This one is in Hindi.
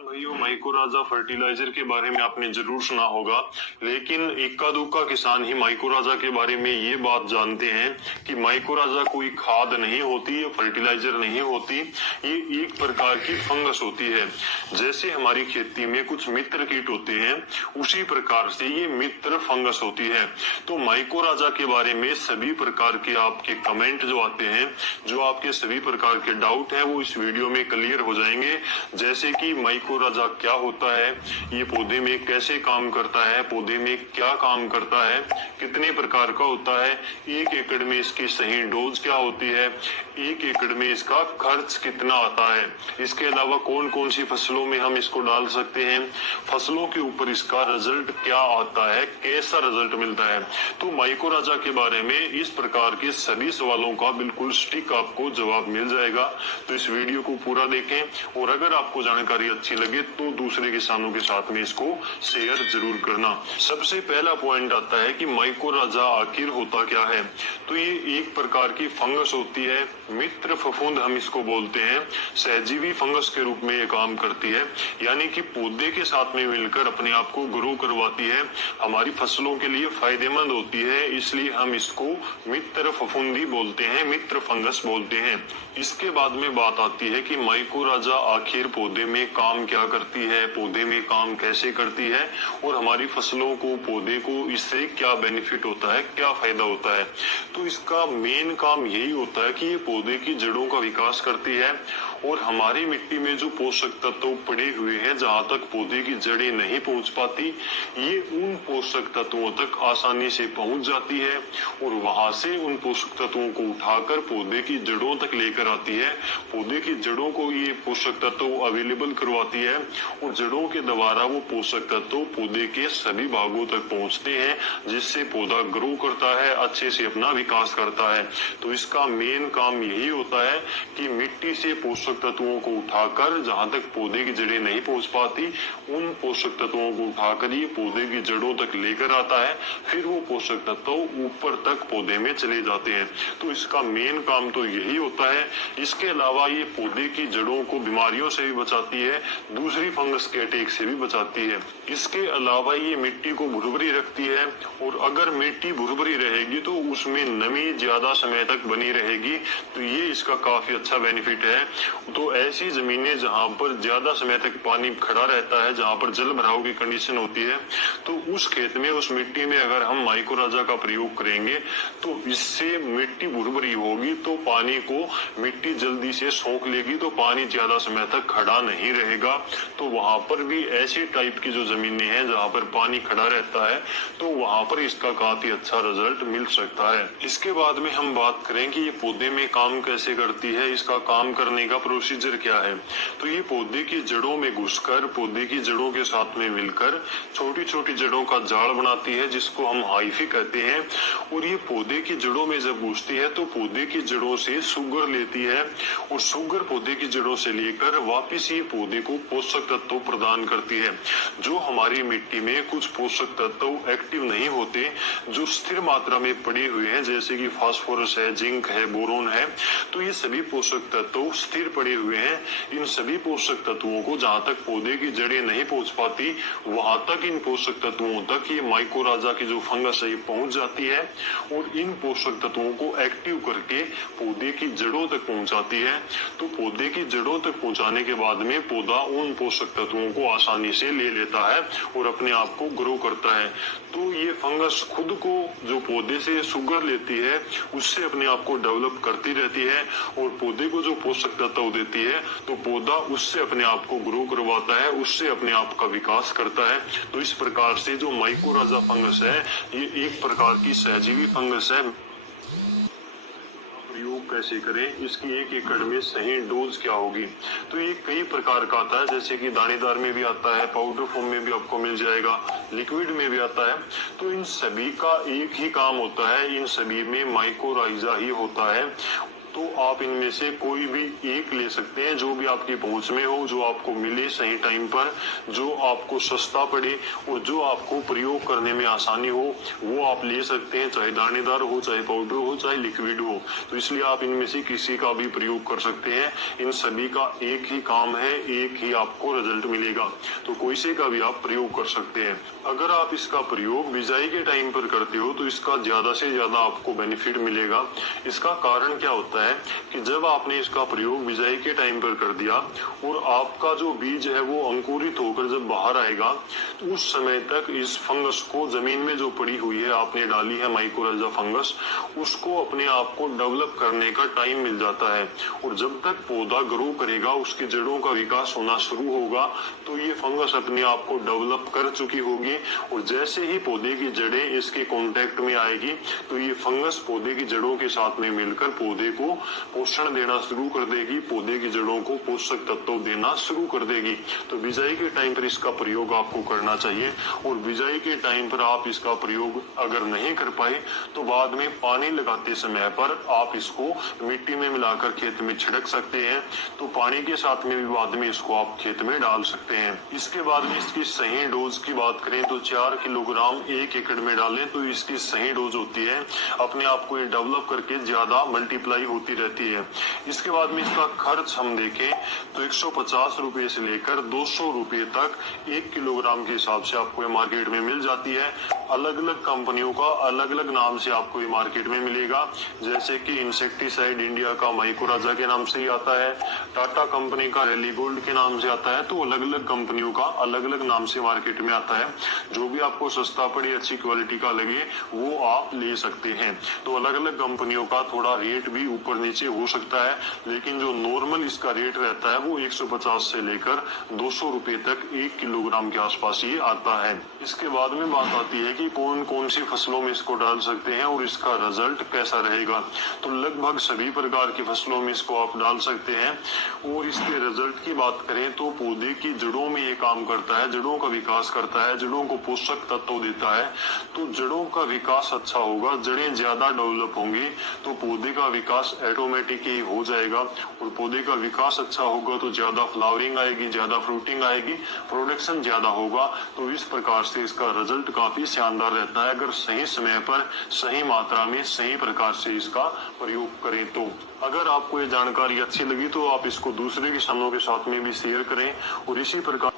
भाइयों, माइकोराजा फर्टिलाइजर के बारे में आपने जरूर सुना होगा, लेकिन इक्का दुक्का किसान ही माइकोराजा के बारे में ये बात जानते हैं कि माइकोराजा कोई खाद नहीं होती, ये फर्टिलाइजर नहीं होती, ये एक प्रकार की फंगस होती है। जैसे हमारी खेती में कुछ मित्र कीट होते हैं, उसी प्रकार से ये मित्र फंगस होती है। तो माइकोराजा के बारे में सभी प्रकार के आपके कमेंट जो आते हैं, जो आपके सभी प्रकार के डाउट है, वो इस वीडियो में क्लियर हो जाएंगे। जैसे कि माइकोराजा क्या होता है, ये पौधे में कैसे काम करता है, पौधे में क्या काम करता है, कितने प्रकार का होता है, 1 एकड़ में इसकी सही डोज क्या होती है, 1 एकड़ में इसका खर्च कितना आता है, इसके अलावा कौन कौन सी फसलों में हम इसको डाल सकते हैं, फसलों के ऊपर इसका रिजल्ट क्या आता है, कैसा रिजल्ट मिलता है। तो माइकोराजा के बारे में इस प्रकार के सभी सवालों का बिल्कुल सटीक आपको जवाब मिल जाएगा। तो इस वीडियो को पूरा देखें, और अगर आपको जानकारी अच्छी लगे तो दूसरे किसानों के साथ में इसको शेयर जरूर करना। सबसे पहला पॉइंट आता है कि माइकोराजा आखिर होता क्या है। तो ये एक प्रकार की फंगस होती है, मित्र फफूंद हम इसको बोलते हैं, सहजीवी फंगस के रूप में ये काम करती है, यानी कि पौधे के साथ में मिलकर अपने आप को ग्रो करवाती है, हमारी फसलों के लिए फायदेमंद होती है, इसलिए हम इसको मित्र फफूंदी बोलते हैं, मित्र फंगस बोलते हैं। इसके बाद में बात आती है कि माइकोराजा आखिर पौधे में काम क्या करती है, पौधे में काम कैसे करती है, और हमारी फसलों को, पौधे को इससे क्या बेनिफिट होता है, क्या फायदा होता है। तो इसका मेन काम यही होता है कि ये पौधे की जड़ों का विकास करती है, और हमारी मिट्टी में जो पोषक तत्व पड़े हुए हैं, जहां तक पौधे की जड़ें नहीं पहुंच पाती, ये उन पोषक तत्वों तक आसानी से पहुंच जाती है, और वहां से उन पोषक तत्वों को उठाकर पौधे की जड़ों तक लेकर आती है। पौधे की जड़ों को ये पोषक तत्व अवेलेबल करवाती है, और जड़ों के द्वारा वो पोषक तत्व पौधे के सभी भागों तक पहुंचते हैं, जिससे पौधा ग्रो करता है, अच्छे से अपना विकास करता है। तो इसका मेन काम यही होता है कि मिट्टी से पोषक तत्वों को उठाकर, जहां तक पौधे की जड़ें नहीं पहुंच पाती, उन पोषक तत्वों को उठाकर ये पौधे की जड़ों तक लेकर आता है, फिर वो पोषक तत्व ऊपर तक पौधे में चले जाते हैं। तो इसका मेन काम तो यही होता है। इसके अलावा ये पौधे की जड़ों को बीमारियों से भी बचाती है, दूसरी फंगस के अटैक से भी बचाती है। इसके अलावा ये मिट्टी को भुरभुरी रखती है, और अगर मिट्टी भुरभुरी रहेगी तो उसमें नमी ज्यादा समय तक बनी रहेगी, तो ये इसका काफी अच्छा बेनिफिट है। तो ऐसी जमीनें जहां पर ज्यादा समय तक पानी खड़ा रहता है, जहां पर जल भराव की कंडीशन होती है, तो उस खेत में, उस मिट्टी में अगर हम माइकोराजा का प्रयोग करेंगे तो इससे मिट्टी भुरभुरी होगी, तो पानी को मिट्टी जल्दी से सोख लेगी, तो पानी ज्यादा समय तक खड़ा नहीं रहेगा। तो वहां पर भी ऐसी टाइप की जो जमीनें हैं जहां पर पानी खड़ा रहता है, तो वहां पर इसका काफी अच्छा रिजल्ट मिल सकता है। इसके बाद में हम बात करें कि ये पौधे में काम कैसे करती है, इसका काम करने का प्रोसीजर क्या है। तो ये पौधे की जड़ों में घुसकर, पौधे की जड़ों के साथ में मिलकर छोटी छोटी जड़ों का जाल बनाती है, जिसको हम हाइफी कहते हैं। और ये पौधे की जड़ों में जब घुसती है तो पौधे की जड़ों से शुगर लेती है, और शुगर पौधे की जड़ों से लेकर वापिस ये पौधे को पोषक तत्व प्रदान करती है। जो हमारी मिट्टी में कुछ पोषक तत्व एक्टिव नहीं होते, जो स्थिर मात्रा में पड़े हुए हैं, जैसे कि फास्फोरस है, जिंक है, बोरोन है, तो ये सभी पोषक तत्व स्थिर पड़े हुए हैं। इन सभी पोषक तत्वों को जहां तक पौधे की जड़ें नहीं पहुंच पाती, वहां तक इन पोषक तत्वों तक ये माइकोराजा की जो फंगस है ये पहुंच जाती है, और इन पोषक तत्वों को एक्टिव करके पौधे की जड़ों तक पहुंचाती है। तो पौधे की जड़ों तक पहुंचाने के बाद में पौधा उन पोषक तत्वों को आसानी से ले लेता है और अपने आप को ग्रो करता है। तो ये फंगस खुद को, जो पौधे से शुगर लेती है, उससे अपने आप को डेवलप करती रहती है, और पौधे को जो पोषक तत्व देती है, तो पौधा उससे अपने आप को ग्रो करवाता है, उससे अपने आप का विकास करता है। तो इस प्रकार से जो माइकोराजा फंगस है, ये एक प्रकार की सहजीवी फंगस है। प्रयोग कैसे करें, इसकी 1 एकड़ में सही डोज क्या होगी। तो ये कई प्रकार का आता है, जैसे कि दानेदार में भी आता है, पाउडर फॉर्म में भी आपको मिल जाएगा, लिक्विड में भी आता है। तो इन सभी का एक ही काम होता है, इन सभी में माइकोराजा ही होता है। तो आप इनमें से कोई भी एक ले सकते हैं, जो भी आपकी पहुंच में हो, जो आपको मिले सही टाइम पर, जो आपको सस्ता पड़े और जो आपको प्रयोग करने में आसानी हो, वो आप ले सकते हैं। चाहे दानेदार हो, चाहे पाउडर हो, चाहे लिक्विड हो, तो इसलिए आप इनमें से किसी का भी प्रयोग कर सकते हैं। इन सभी का एक ही काम है, एक ही आपको रिजल्ट मिलेगा, तो कोई से का भी आप प्रयोग कर सकते हैं। अगर आप इसका प्रयोग बिजाई के टाइम पर करते हो तो इसका ज्यादा से ज्यादा आपको बेनिफिट मिलेगा। इसका कारण क्या होता है कि जब आपने इसका प्रयोग बिजाई के टाइम पर कर दिया और आपका जो बीज है वो अंकुरित होकर जब बाहर आएगा, तो उस समय तक इस फंगस को, जमीन में जो पड़ी हुई है, आपने डाली है माइकोराइजा फंगस, उसको अपने आप को डेवलप करने का टाइम मिल जाता है। और जब तक पौधा ग्रो करेगा, उसकी जड़ों का विकास होना शुरू होगा, तो ये फंगस अपने आप को डेवलप कर चुकी होगी। और जैसे ही पौधे की जड़ें इसके कांटेक्ट में आएगी, तो ये फंगस पौधे की जड़ों के साथ में मिलकर पौधे को पोषण देना शुरू कर देगी, पौधे की जड़ों को पोषक तत्व देना शुरू कर देगी। तो बिजाई के टाइम पर इसका प्रयोग आपको करना चाहिए। और बिजाई के टाइम पर आप इसका प्रयोग अगर नहीं कर पाए तो बाद में पानी लगाते समय पर आप इसको मिट्टी में मिलाकर खेत में छिड़क सकते हैं। तो पानी के साथ में भी बाद में इसको आप खेत में डाल सकते हैं। इसके बाद में इसकी सही डोज की बात करें तो 4 किलोग्राम 1 एकड़ में डालें तो इसकी सही डोज होती है। अपने आप को ये डेवलप करके ज्यादा मल्टीप्लाई होती रहती है। इसके बाद में इसका खर्च हम देखें तो 150 रुपए से लेकर 200 रुपए तक 1 किलोग्राम के हिसाब से आपको ये मार्केट में मिल जाती है। अलग अलग कंपनियों का अलग अलग नाम से आपको ये मार्केट में मिलेगा। जैसे कि इंसेक्टिसाइड इंडिया का माइकोराजा के नाम से ही आता है, टाटा कंपनी का रैली गोल्ड के नाम से आता है। तो अलग अलग कंपनियों का अलग अलग नाम से मार्केट में आता है। जो भी आपको सस्ता पड़े, अच्छी क्वालिटी का लगे, वो आप ले सकते हैं। तो अलग अलग कंपनियों का थोड़ा रेट भी ऊपर नीचे हो सकता है, लेकिन जो नॉर्मल इसका रेट रहता है वो 150 से लेकर 200 रुपए तक 1 किलोग्राम के आसपास ये आता है। इसके बाद में बात आती है कि कौन कौन सी फसलों में इसको डाल सकते हैं और इसका रिजल्ट कैसा रहेगा। तो लगभग सभी प्रकार की फसलों में इसको आप डाल सकते हैं। और इसके रिजल्ट की बात करें तो पौधे की जड़ों में ये काम करता है, जड़ों का विकास करता है, जड़ों को पोषक तत्व देता है। तो जड़ों का विकास अच्छा होगा, जड़ें ज्यादा डेवलप होंगी, तो पौधे का विकास ऑटोमेटिक ही हो जाएगा। और पौधे का विकास अच्छा होगा तो ज्यादा फ्लावरिंग आएगी, ज्यादा फ्रूटिंग आएगी, प्रोडक्शन ज्यादा होगा। तो इस प्रकार से इसका रिजल्ट काफी शानदार रहता है, अगर सही समय पर, सही मात्रा में, सही प्रकार से इसका प्रयोग करें तो। अगर आपको ये जानकारी अच्छी लगी तो आप इसको दूसरे किसानों के साथ में भी शेयर करें और इसी प्रकार